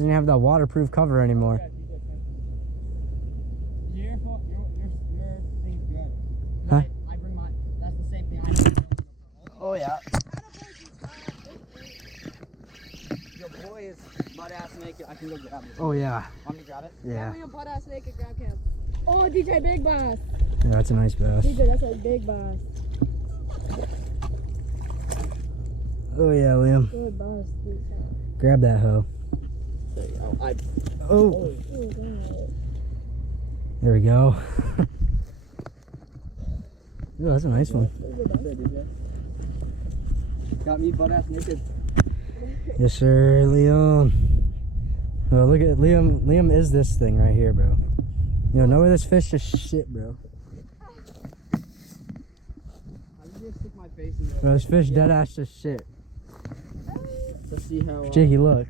Doesn't have that waterproof cover anymore. Your thing's good. Huh? I bring mine. That's the same thing. I know. Oh yeah. Your boy is butt ass naked. I can go grab it. Oh yeah. Want me to grab it? Yeah. We butt ass naked grab cam. Oh, DJ Big Bass. Yeah, that's a nice bass. DJ, that's a big bass. Oh yeah, Liam. Good bass, dude. Grab that hoe. There you go. Oh. Oh, God. There we go. Oh, that's a nice one. Got me butt ass naked. Yes, sir, Liam. Oh, look at Liam. Liam is this thing right here, bro. You know where this fish is shit, bro. I just stick my face in there. Bro, this fish dead ass just shit. To see how. Jakey, look.